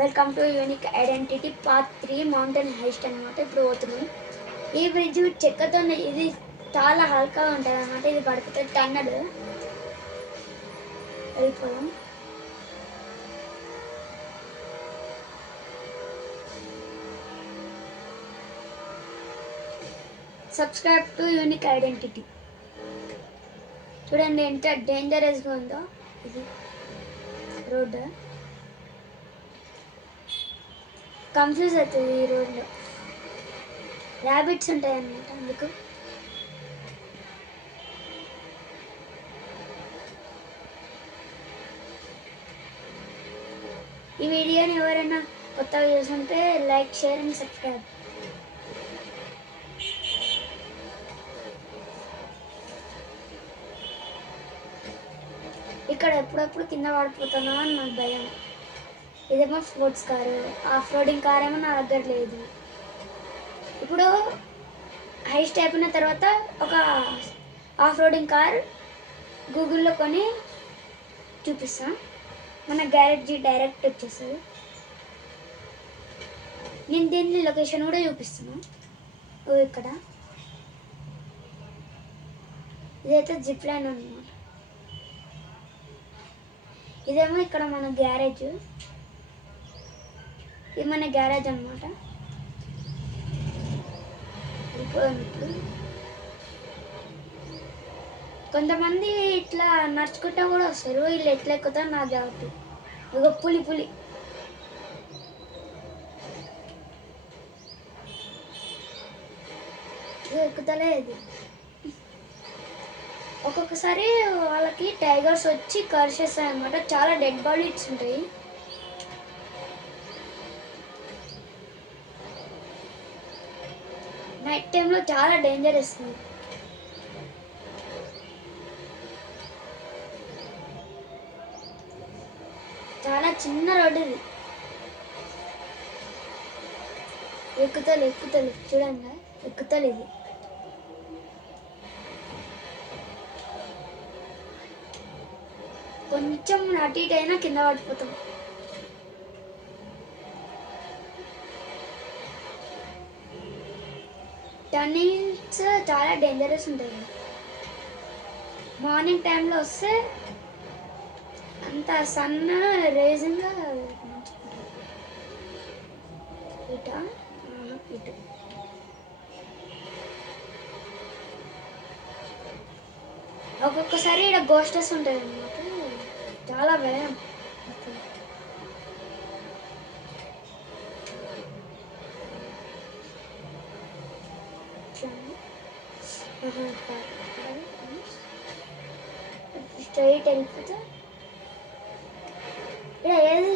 Welcome to unique identity part 3 mountain heist అనమాట. ఇప్పుడు పోతున్నాం. ఈ బ్రిడ్జ్ చెక్కతో ఇది చాలా హల్కా ఉంటుంది అనమాట. ఇది పడిపోతే టన్నల్ వెళ్ళిపోదాం. Subscribe to unique identity. చూడండి ఎంత డేంజరస్గా ఉందో ఇది రోడ్. కన్ఫ్యూజ్ అవుతుంది ఈ రోడ్లో. ర్యాబిట్స్ ఉంటాయి అన్నమాట. అందుకు ఈ వీడియోని ఎవరైనా కొత్తగా చూస్తుంటే లైక్, షేర్ అండ్ సబ్స్క్రైబ్. ఇక్కడ ఎప్పుడప్పుడు కింద పడిపోతానో అని నాకు భయం. ఇదేమో sports car, off roading car ఏమో నా దగ్గర లేదు. ఇప్పుడు హైస్ట్ అయిపోయిన తర్వాత ఒక ఆఫ్ రోడింగ్ కార్ గూగుల్లో కొని చూపిస్తాను. మన గ్యారేజ్ డైరెక్ట్ వచ్చేస్తుంది. నేను దీన్ని లొకేషన్ కూడా చూపిస్తున్నాను. ఇక్కడ ఇదైతే జిప్ లైన్ అన్నమాట. ఇదేమో ఇక్కడ మన గ్యారేజ్. ఇది మన గ్యారేజ్ అనమాట. ఇప్పుడు కొంతమంది ఇట్లా నడుచుకుంటా కూడా వస్తారు. వీళ్ళు ఎట్లా ఎక్కుతారు నాకు డౌట్. ఇక పులి ఎక్కుతలేదు. ఒక్కొక్కసారి వాళ్ళకి టైగర్స్ వచ్చి కరిచేస్తాయి అన్నమాట. చాలా డెడ్ బాడీస్ ఉంటాయి. నైట్ టైంలో చాలా డేంజర్ ఇస్తుంది. చాలా చిన్న రోడ్డు ఇది. ఎక్కుతలు చూడండి, ఎక్కుతలు ఇది. కొంచెం అటు ఇటు అయినా కింద పడిపోతాం. టర్నింగ్స్ చాలా డేంజరస్ ఉంటాయి. మార్నింగ్ టైంలో వస్తే అంత సన్ రేజింగ్గా ఇటు ఒక్కొక్కసారి ఇక్కడ గోస్టర్స్ ఉంటాయి అన్నమాట. చాలా భయం. స్ట్రైట్ వెళ్ళిపోతే ఇక్కడ ఏది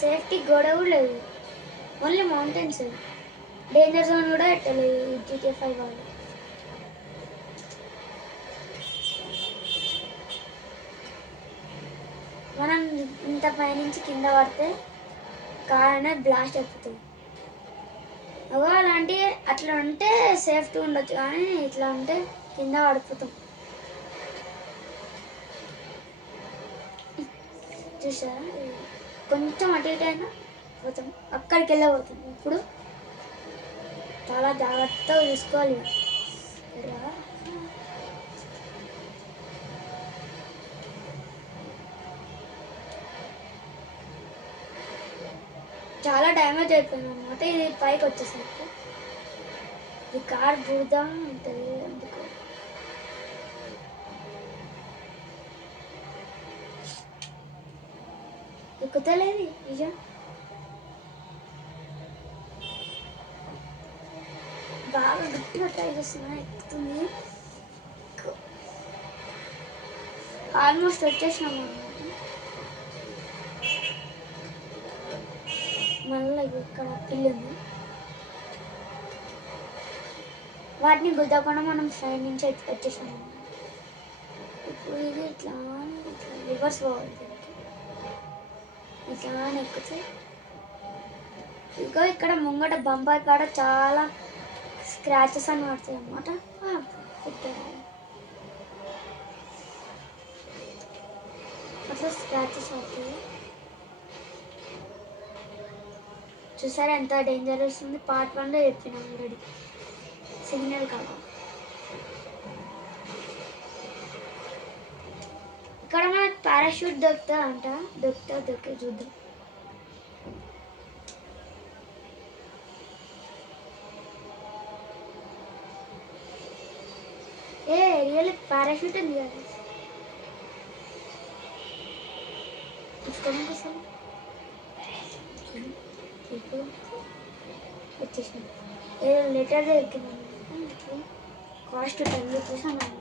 సేఫ్టీ గోడ కూడా లేదు. Only mountains. డేంజర్ జోన్ కూడా పెట్టలేదు GTA 5 వాళ్ళు. మనం ఇంత పైనుంచి కింద పడితే కార్ అనేది బ్లాస్ట్ అయిపోతుంది. అలాంటి అట్లా ఉంటే సేఫ్టీ ఉండొచ్చు, కానీ ఇట్లా ఉంటే కింద పడిపోతాం. చూసారా, కొంచెం అటు ఇటు అయినా పోతాం, అక్కడికి వెళ్ళబోతాం. ఇప్పుడు చాలా జాగ్రత్తగా చూసుకోవాలి. చాలా డ్యామేజ్ అయిపోయింది అన్నమాట. ఇది పైకి వచ్చేసరికి ఈ కార్ బూదా ఉంటుంది. అందుకు ఎక్కుతలేదు నిజం. బాగా గట్టిగా ట్రై చేస్తున్నా, ఎక్కుతుంది. ఆల్మోస్ట్ వచ్చేసినాము అన్నమాట. మళ్ళీ ఇక్కడ పిల్లి ఉంది. వాటిని గుద్దకుండా మనం సైడ్ నుంచి వచ్చేసాము. ఇప్పుడు ఇది ఇట్లా రివర్స్ పోవాలి. ఇట్లా ఎక్కితే ఇగో ఇక్కడ ముంగట బంపర్ కాడ చాలా స్క్రాచెస్ అని పడతాయి అన్నమాట. అట్లా స్క్రాచెస్ అవుతాయి. చూసారా ఎంత డేంజరస్ ఉంది. పార్ట్ 1లో చెప్పినాం ఆల్రెడీ. సిగ్నల్ కాదు. ఇక్కడ మనకు పారాషూట్ దొరుకుతా అంట. దొరికే చూద్దాం. రియల్ పారాషూట్ ఉంది కదా. తీసుకోవడానికి అసలు వచ్చేసిన ఏదో లెటర్ దొరికింది. కాస్ట్ 10 రూపీస్ అన్నాను.